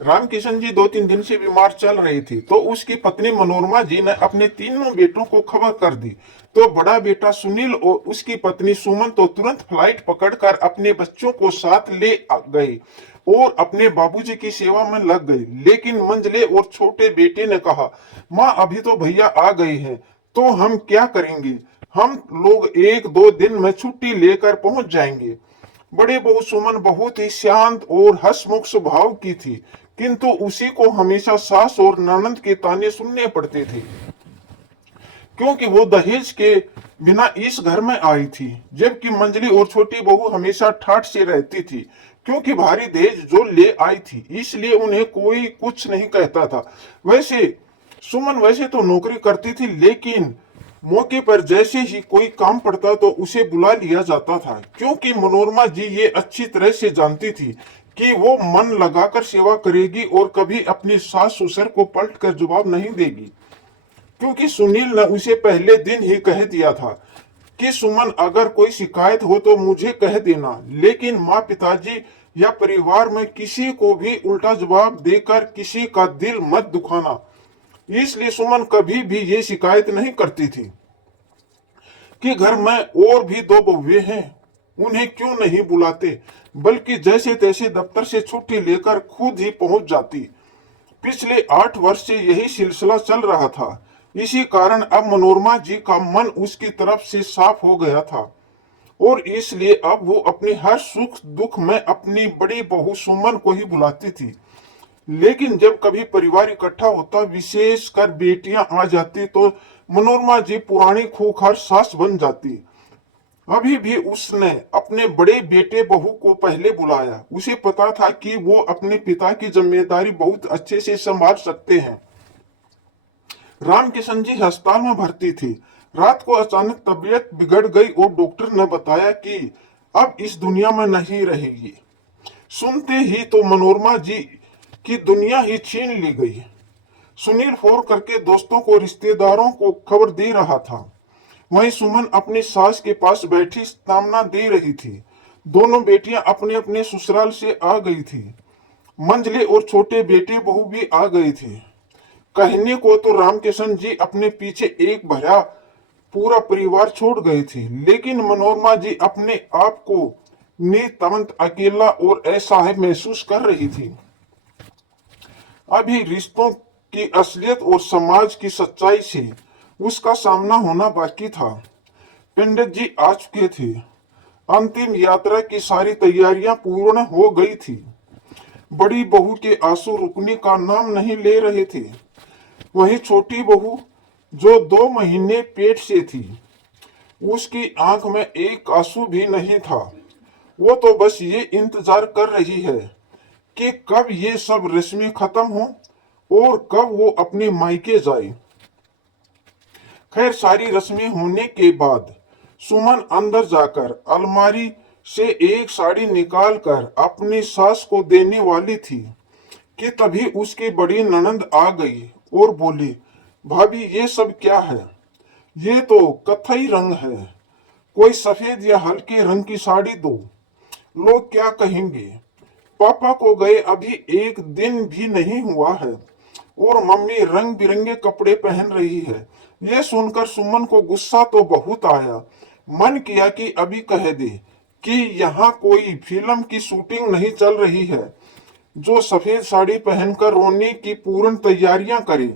रामकिशन जी 2-3 दिन से बीमार चल रही थी, तो उसकी पत्नी मनोरमा जी ने अपने तीनों बेटों को खबर कर दी। तो बड़ा बेटा सुनील और उसकी पत्नी सुमन तो तुरंत फ्लाइट पकड़कर अपने बच्चों को साथ ले गई और अपने बाबूजी की सेवा में लग गई। लेकिन मंझले और छोटे बेटे ने कहा, माँ अभी तो भैया आ गए हैं, तो हम क्या करेंगे? हम लोग 1-2 दिन में छुट्टी लेकर पहुंच जाएंगे। बड़े बहू सुमन बहुत ही शांत और हंसमुख स्वभाव की थी, किंतु उसी को हमेशा सास और ननद के ताने सुनने पड़ते थे, क्योंकि वो दहेज के बिना इस घर में आई थी। जबकि मंजली और छोटी बहू हमेशा ठाठ से रहती थी, क्योंकि भारी दहेज जो ले आई थी, इसलिए उन्हें कोई कुछ नहीं कहता था। वैसे सुमन वैसे तो नौकरी करती थी, लेकिन मौके पर जैसे ही कोई काम पड़ता तो उसे बुला लिया जाता था, क्योंकि मनोरमा जी ये अच्छी तरह से जानती थी कि वो मन लगाकर सेवा करेगी और कभी अपनी सास ससुर को पलट कर जवाब नहीं देगी। क्योंकि सुनील ने उसे पहले दिन ही कह दिया था कि सुमन अगर कोई शिकायत हो तो मुझे कह देना, लेकिन माँ पिताजी या परिवार में किसी को भी उल्टा जवाब देकर किसी का दिल मत दुखाना। इसलिए सुमन कभी भी ये शिकायत नहीं करती थी कि घर में और भी 2 बहुएं हैं, उन्हें क्यों नहीं बुलाते, बल्कि जैसे तैसे दफ्तर से छुट्टी लेकर खुद ही पहुंच जाती। पिछले 8 वर्ष से यही सिलसिला चल रहा था। इसी कारण अब मनोरमा जी का मन उसकी तरफ से साफ हो गया था और इसलिए अब वो अपने हर सुख दुख में अपनी बड़ी बहू सुमन को ही बुलाती थी। लेकिन जब कभी परिवार इकट्ठा होता, विशेषकर बेटियां आ जाती, तो मनोरमा जी पुरानी खूंखार सास बन जाती। अभी भी उसने अपने बड़े बेटे बहू को पहले बुलाया। उसे पता था कि वो अपने पिता की जिम्मेदारी बहुत अच्छे से संभाल सकते हैं। रामकिशन जी अस्पताल में भर्ती थी। रात को अचानक तबीयत बिगड़ गई और डॉक्टर ने बताया कि अब इस दुनिया में नहीं रहेगी। सुनते ही तो मनोरमा जी की दुनिया ही छीन ली गई। सुनील फोन करके दोस्तों को रिश्तेदारों को खबर दे रहा था। वहीं सुमन अपनी सास के पास बैठी सामना दे रही थी। दोनों बेटियां अपने अपने ससुराल से आ गई थी। मंझले और छोटे बेटे बहू भी आ गए थे। कहने को तो रामकिशन जी अपने पीछे एक भरा पूरा परिवार छोड़ गए थे, लेकिन मनोरमा जी अपने आप को नितांत अकेला और असहाय महसूस कर रही थी। अभी रिश्तों की असलियत और समाज की सच्चाई से उसका सामना होना बाकी था। पंडित जी आ चुके थे। अंतिम यात्रा की सारी तैयारियां पूर्ण हो गई थी। बड़ी बहू के आंसू रुकने का नाम नहीं ले रहे थे। वहीं छोटी बहू, जो 2 महीने पेट से थी, उसकी आंख में एक आंसू भी नहीं था। वो तो बस ये इंतजार कर रही है कि कब ये सब रस्में खत्म हो और कब वो अपने मायके जाए। खैर, सारी रस्में होने के बाद सुमन अंदर जाकर अलमारी से एक साड़ी निकालकर अपनी सास को देने वाली थी कि तभी उसकी बड़ी ननंद आ गई और बोली, भाभी ये सब क्या है? ये तो कत्थई रंग है, कोई सफेद या हल्के रंग की साड़ी दो। लोग क्या कहेंगे? पापा को गए अभी 1 दिन भी नहीं हुआ है और मम्मी रंग बिरंगे कपड़े पहन रही है। ये सुनकर सुमन को गुस्सा तो बहुत आया। मन किया कि अभी कह दे कि यहाँ कोई फिल्म की शूटिंग नहीं चल रही है जो सफेद साड़ी पहनकर रोने की पूर्ण तैयारियां करे,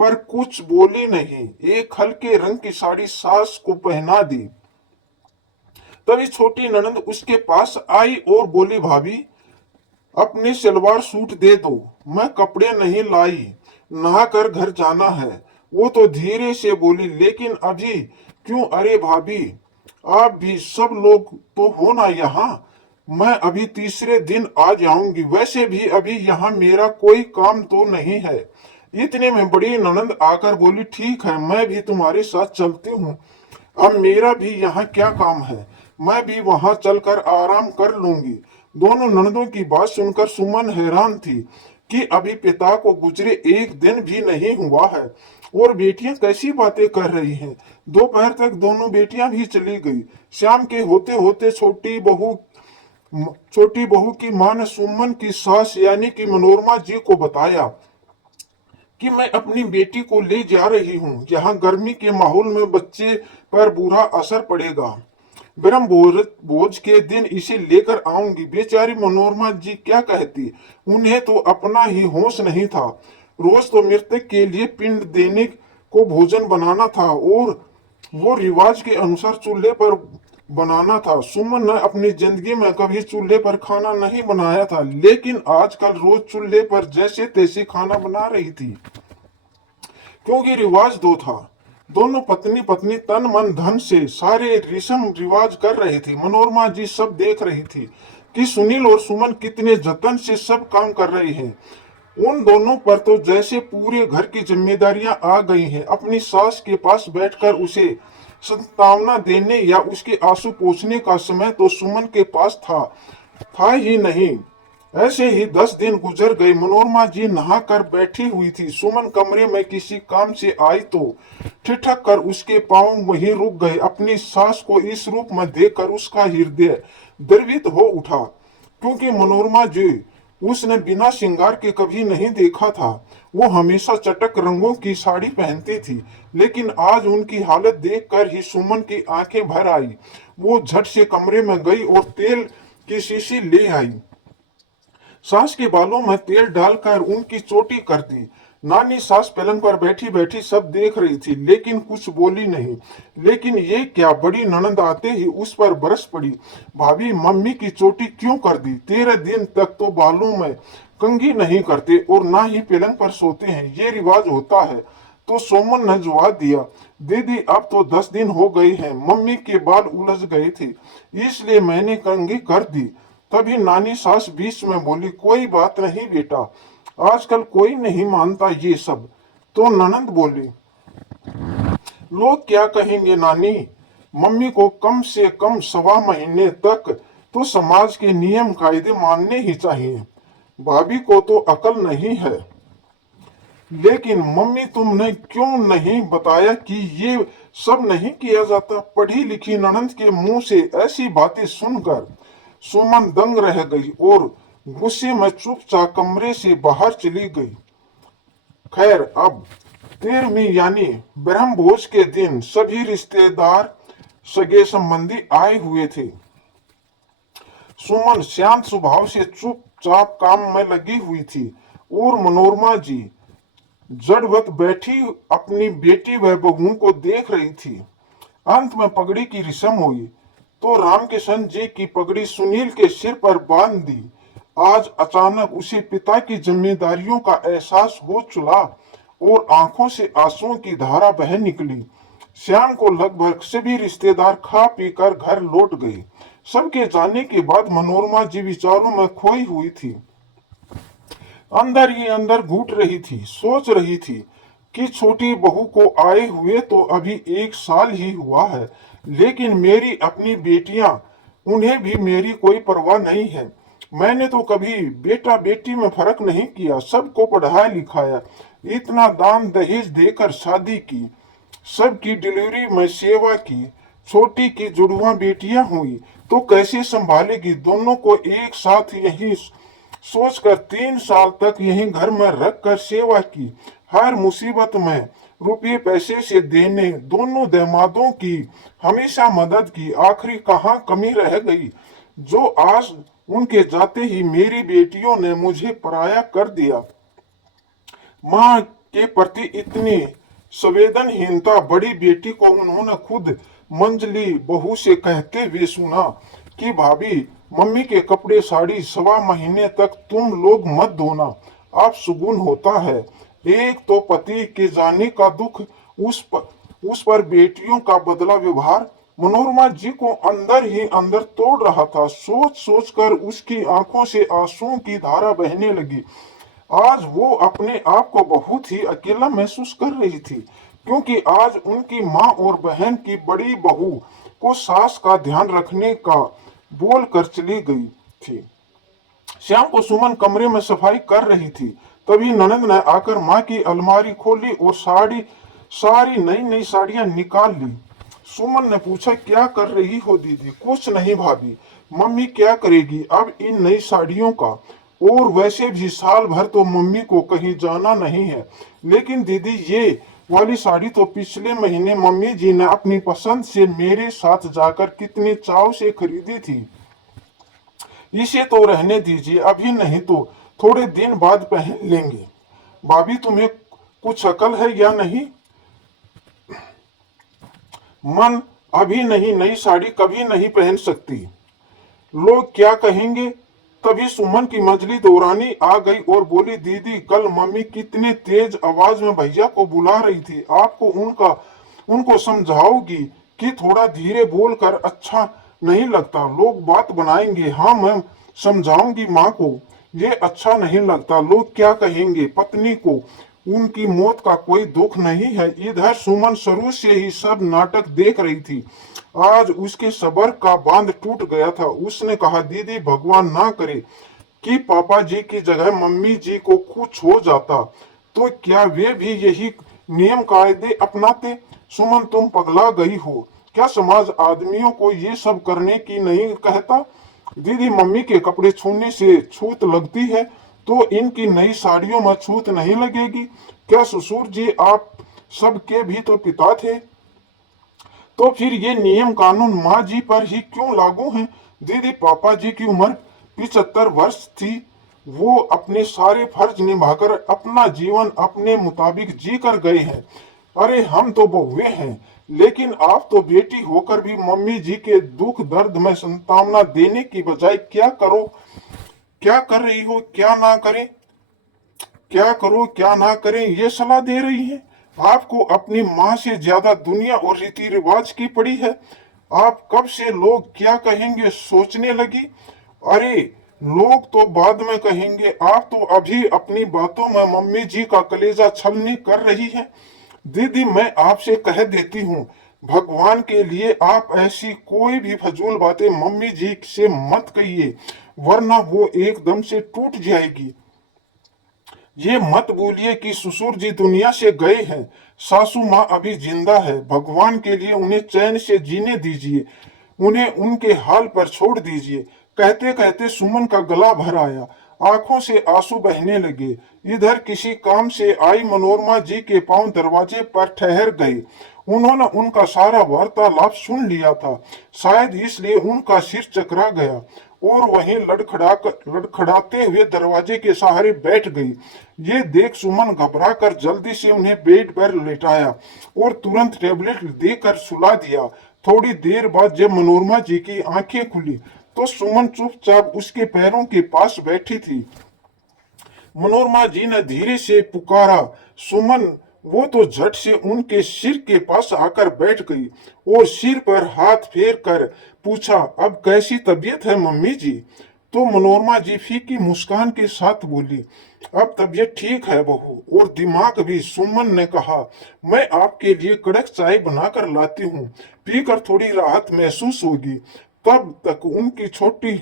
पर कुछ बोली नहीं। एक हल्के रंग की साड़ी सास को पहना दी। तभी छोटी ननंद उसके पास आई और बोली, भाभी अपनी सलवार सूट दे दो, मैं कपड़े नहीं लाई, नहाकर घर जाना है। वो तो धीरे से बोली, लेकिन अभी क्यों? अरे भाभी, आप भी सब लोग तो हो ना यहाँ, मैं अभी तीसरे दिन आ जाऊंगी। वैसे भी अभी यहाँ मेरा कोई काम तो नहीं है। इतने में बड़ी ननंद आकर बोली, ठीक है, मैं भी तुम्हारे साथ चलती हूँ। अब मेरा भी यहाँ क्या काम है, मैं भी वहां चलकर आराम कर लूंगी। दोनों ननदों की बात सुनकर सुमन हैरान थी कि अभी पिता को गुजरे 1 दिन भी नहीं हुआ है और बेटियां कैसी बातें कर रही हैं। दोपहर तक दोनों बेटियां भी चली गई। शाम के होते होते छोटी बहू छोटी बहू की मां ने सुमन की सास यानी कि मनोरमा जी को बताया कि मैं अपनी बेटी को ले जा रही हूँ। यहाँ गर्मी के माहौल में बच्चे पर बुरा असर पड़ेगा। ब्रह्म भोज के दिन इसे लेकर आऊंगी। बेचारी मनोरमा जी क्या कहती, उन्हें तो अपना ही होश नहीं था। रोज तो मृतक के लिए पिंड देने को भोजन बनाना था और वो रिवाज के अनुसार चूल्हे पर बनाना था। सुमन ने अपनी जिंदगी में कभी चूल्हे पर खाना नहीं बनाया था, लेकिन आजकल रोज चूल्हे पर जैसे तैसे खाना बना रही थी, क्योंकि रिवाज दो था। दोनों पत्नी पत्नी तन मन धन से सारे रस्म रिवाज कर रहे थे। मनोरमा जी सब देख रही थी कि सुनील और सुमन कितने जतन से सब काम कर रहे हैं। उन दोनों पर तो जैसे पूरे घर की जिम्मेदारियां आ गई हैं। अपनी सास के पास बैठकर उसे सांत्वना देने या उसके आंसू पोंछने का समय तो सुमन के पास था ही नहीं। ऐसे ही 10 दिन गुजर गए। मनोरमा जी नहा कर बैठी हुई थी। सुमन कमरे में किसी काम से आई तो ठिठक कर उसके पांव वहीं रुक गए। अपनी सास को इस रूप में देखकर उसका हृदय द्रवित हो उठा, क्योंकि मनोरमा जी उसने बिना श्रृंगार के कभी नहीं देखा था। वो हमेशा चटक रंगों की साड़ी पहनती थी, लेकिन आज उनकी हालत देखकर ही सुमन की आंखें भर आई। वो झट से कमरे में गई और तेल की शीशी ले आई। सास के बालों में तेल डालकर उनकी चोटी कर दी। नानी सास पलंग पर बैठी बैठी सब देख रही थी, लेकिन कुछ बोली नहीं। लेकिन ये क्या, बड़ी ननद आते ही उस पर बरस पड़ी। भाभी, मम्मी की चोटी क्यों कर दी? 13 दिन तक तो बालों में कंघी नहीं करते और ना ही पलंग पर सोते हैं, ये रिवाज होता है। तो सोमन ने जवाब दिया, दीदी अब तो 10 दिन हो गए हैं, मम्मी के बाल उलझ गए थे, इसलिए मैंने कंघी कर दी। तभी नानी सास बीच में बोली, कोई बात नहीं बेटा, आजकल कोई नहीं मानता ये सब। तो ननद बोली, लोग क्या कहेंगे नानी, मम्मी को कम से कम 1.25 महीने तक तो समाज के नियम कायदे मानने ही चाहिए। भाभी को तो अकल नहीं है। लेकिन मम्मी, तुमने क्यों नहीं बताया कि ये सब नहीं किया जाता? पढ़ी लिखी ननद के मुंह से ऐसी बातें सुनकर सुमन दंग रह गई और गुस्से में चुपचाप कमरे से बाहर चली गई। खैर, अब 13वीं यानी ब्रह्मभोज के दिन सभी रिश्तेदार सगे संबंधी आए हुए थे। सुमन शांत स्वभाव से चुपचाप काम में लगी हुई थी और मनोरमा जी जड़वत बैठी अपनी बेटी व बहू को देख रही थी। अंत में पगड़ी की रस्म हुई तो रामकिशन जी की पगड़ी सुनील के सिर पर बांध दी। आज अचानक उसे पिता की जिम्मेदारियों का एहसास हो चला और आंखों से आंसुओं की धारा बह निकली। शाम को लगभग सभी रिश्तेदार खा पीकर घर लौट गए। सबके जाने के बाद मनोरमा जी विचारों में खोई हुई थी। अंदर ही अंदर घुट रही थी, सोच रही थी कि छोटी बहू को आए हुए तो अभी 1 साल ही हुआ है, लेकिन मेरी अपनी बेटियां, उन्हें भी मेरी कोई परवाह नहीं है। मैंने तो कभी बेटा बेटी में फर्क नहीं किया, सबको पढ़ाया लिखाया, इतना दान दहेज देकर शादी की, सबकी डिलीवरी में सेवा की। छोटी की जुड़वा बेटियां हुई तो कैसे संभालेगी दोनों को एक साथ? यही सोचकर 3 साल तक यहीं घर में रखकर सेवा की। हर मुसीबत में रुपये पैसे से देने, दोनों दामादों की हमेशा मदद की। आखिरी कहाँ कमी रह गई जो आज उनके जाते ही मेरी बेटियों ने मुझे पराया कर दिया। माँ के प्रति इतनी संवेदनहीनता बड़ी बेटी को उन्होंने खुद मंजली बहू से कहते हुए सुना कि भाभी, मम्मी के कपड़े साड़ी 1.25 महीने तक तुम लोग मत धोना, आप सुगुन होता है। एक तो पति के जाने का दुख, उस पर बेटियों का बदला व्यवहार मनोरमा जी को अंदर ही अंदर तोड़ रहा था। सोच सोच कर उसकी आंखों से आंसुओं की धारा बहने लगी। आज वो अपने आप को बहुत ही अकेला महसूस कर रही थी, क्योंकि आज उनकी माँ और बहन की बड़ी बहू को सास का ध्यान रखने का बोल कर चली गई थी। शाम को सुमन कमरे में सफाई कर रही थी, तभी ननद ने आकर माँ की अलमारी खोली और सारी नई नई साड़ियां निकाल ली। सुमन ने पूछा, क्या कर रही हो दीदी? कुछ नहीं भाभी, मम्मी क्या करेगी अब इन नई साड़ियों का। और वैसे भी साल भर तो मम्मी को कहीं जाना नहीं है। लेकिन दीदी ये वाली साड़ी तो पिछले महीने मम्मी जी ने अपनी पसंद से मेरे साथ जाकर कितने चाव से खरीदी थी। इसे तो रहने दीजिए, अभी नहीं तो थोड़े दिन बाद पहन लेंगे। भाभी तुम्हें कुछ अकल है या नहीं? मन, अभी नहीं, नई साड़ी कभी नहीं पहन सकती। लोग क्या कहेंगे? तभी सुमन की मझली दौरानी आ गई और बोली, दीदी कल मम्मी कितने तेज आवाज में भैया को बुला रही थी, आपको उनको समझाओगी कि थोड़ा धीरे बोलकर अच्छा नहीं लगता, लोग बात बनाएंगे। हाँ मैं समझाऊंगी माँ को, ये अच्छा नहीं लगता, लोग क्या कहेंगे। पत्नी को उनकी मौत का कोई दुख नहीं है। इधर सुमन शुरू से ही सब नाटक देख रही थी। आज उसके सब्र का बांध टूट गया था। उसने कहा, दीदी भगवान ना करे कि पापा जी की जगह मम्मी जी को कुछ हो जाता तो क्या वे भी यही नियम कायदे अपनाते? सुमन तुम पगला गई हो क्या? समाज आदमियों को ये सब करने की नहीं कहता? दीदी मम्मी के कपड़े छूने से छूत लगती है तो इनकी नई साड़ियों में छूत नहीं लगेगी क्या? ससुर जी आप सबके भी तो पिता थे, तो फिर ये नियम कानून माँ जी पर ही क्यों लागू हैं? दीदी पापा जी की उम्र 75 वर्ष थी, वो अपने सारे फर्ज निभाकर अपना जीवन अपने मुताबिक जी कर गए हैं। अरे हम तो बहुए हैं, लेकिन आप तो बेटी होकर भी मम्मी जी के दुख दर्द में संतावना देने की बजाय क्या कर रही हो, क्या ना करें, क्या करो क्या ना करें ये सलाह दे रही है। आपको अपनी माँ से ज्यादा दुनिया और रीति रिवाज की पड़ी है। आप कब से लोग क्या कहेंगे सोचने लगी? अरे लोग तो बाद में कहेंगे, आप तो अभी अपनी बातों में मम्मी जी का कलेजा छलनी कर रही है। दीदी मैं आपसे कह देती हूँ, भगवान के लिए आप ऐसी कोई भी फजूल बातें मम्मी जी से मत कहिए, वरना वो एकदम से टूट जाएगी। ये मत बोलिए कि ससुर जी दुनिया से गए हैं, सासू माँ अभी जिंदा है। भगवान के लिए उन्हें चैन से जीने दीजिए, उन्हें उनके हाल पर छोड़ दीजिए। कहते कहते सुमन का गला भर आया, आंखों से आंसू बहने लगे। इधर किसी काम से आई मनोरमा जी के पांव दरवाजे पर ठहर गए। उन्होंने उनका सारा वार्तालाप सुन लिया था, शायद इसलिए उनका सिर चकरा गया और वहीं लड़खड़ाते हुए दरवाजे के सहारे बैठ गई। ये देख सुमन घबरा कर जल्दी से उन्हें बेड पर लेटाया और तुरंत टेबलेट देकर सुला दिया। थोड़ी देर बाद जब मनोरमा जी की आंखें खुली तो सुमन चुपचाप उसके पैरों के पास बैठी थी। मनोरमा जी ने धीरे से पुकारा, सुमन। वो तो झट से उनके सिर के पास आकर बैठ गई और सिर पर हाथ फेर कर पूछा, अब कैसी तबीयत है मम्मी जी? तो मनोरमा जी फीकी मुस्कान के साथ बोली, अब तबीयत ठीक है बहू, और दिमाग भी। सुमन ने कहा, मैं आपके लिए कड़क चाय बनाकर लाती हूँ, पीकर थोड़ी राहत महसूस होगी। तब तक उनकी छोटी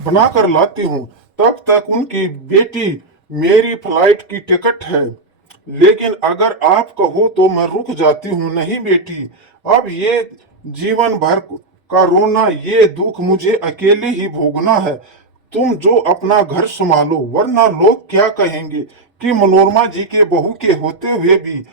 बनाकर लाती हूँ। तब तक उनकी बेटी, मेरी फ्लाइट की टिकट है, लेकिन अगर आप कहो तो मैं रुक जाती हूँ। नहीं बेटी, अब ये जीवन भर का रोना, ये दुख मुझे अकेले ही भोगना है। तुम जो अपना घर संभालो, वरना लोग क्या कहेंगे कि मनोरमा जी के बहू के होते हुए भी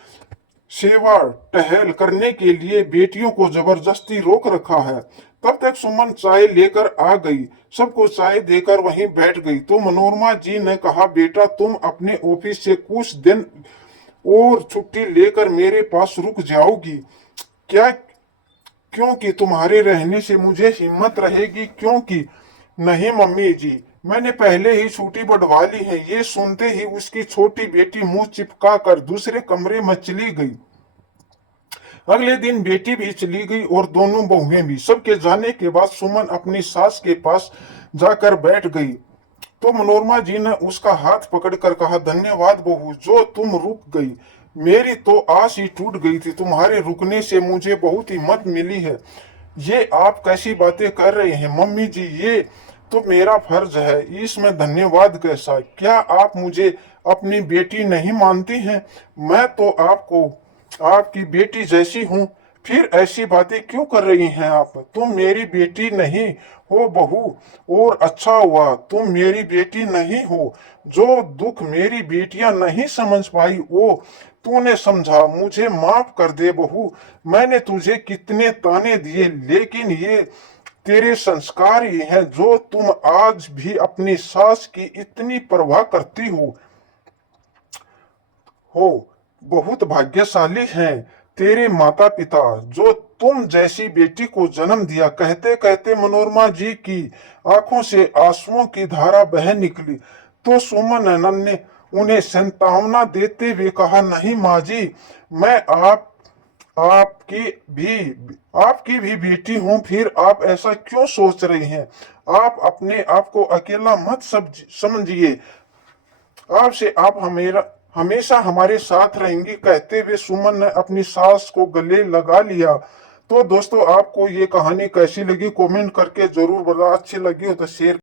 सेवा टहल करने के लिए बेटियों को जबरदस्ती रोक रखा है। तब तक सुमन चाय लेकर आ गई, सबको चाय देकर वहीं बैठ गई। तो मनोरमा जी ने कहा, बेटा तुम अपने ऑफिस से कुछ दिन और छुट्टी लेकर मेरे पास रुक जाओगी क्या? क्योंकि तुम्हारे रहने से मुझे हिम्मत रहेगी। क्योंकि नहीं मम्मी जी, मैंने पहले ही छुट्टी बढ़वा ली है। ये सुनते ही उसकी छोटी बेटी मुंह चिपका कर दूसरे कमरे में चली गई। अगले दिन बेटी भी चली गई और दोनों बहुएं भी। सबके जाने के बाद सुमन अपनी सास के पास जाकर बैठ गई। तो मनोरमा जी ने उसका हाथ पकड़कर कहा, धन्यवाद बहू, जो तुम रुक गई। मेरी तो आस ही टूट गई थी, तुम्हारे रुकने से मुझे बहुत हिम्मत मिली है। ये आप कैसी बातें कर रहे हैं मम्मी जी? ये तो मेरा फर्ज है इसमें धन्यवाद कैसा। क्या आप मुझे अपनी बेटी नहीं मानती हैं? मैं तो आपको आपकी बेटी जैसी हूँ। फिर ऐसी बातें क्यों कर रही हैं आप? तुम मेरी बेटी नहीं हो बहू, और अच्छा हुआ तुम मेरी बेटी नहीं हो। जो दुख मेरी बेटियां नहीं समझ पाई वो तूने समझा। मुझे माफ कर दे बहू। मैंने तुझे कितने ताने दिए, लेकिन ये तेरे संस्कार ही हैं जो तुम आज भी अपनी सास की इतनी परवाह करती हो। बहुत भाग्यशाली हैं तेरे माता पिता जो तुम जैसी बेटी को जन्म दिया। कहते कहते मनोरमा जी की आंखों से आंसुओं की धारा बह निकली। तो सुमन नंदन ने उन्हें सांत्वना देते हुए कहा, नहीं माँ जी, मैं आपकी भी आपकी भी बेटी हूं। फिर आप ऐसा क्यों सोच रही हैं? आप अपने आप को अकेला मत समझिए। आपसे आप हमेशा हमारे साथ रहेंगी। कहते हुए सुमन ने अपनी सास को गले लगा लिया। तो दोस्तों, आपको ये कहानी कैसी लगी कमेंट करके जरूर बताओ। अच्छी लगी हो तो शेयर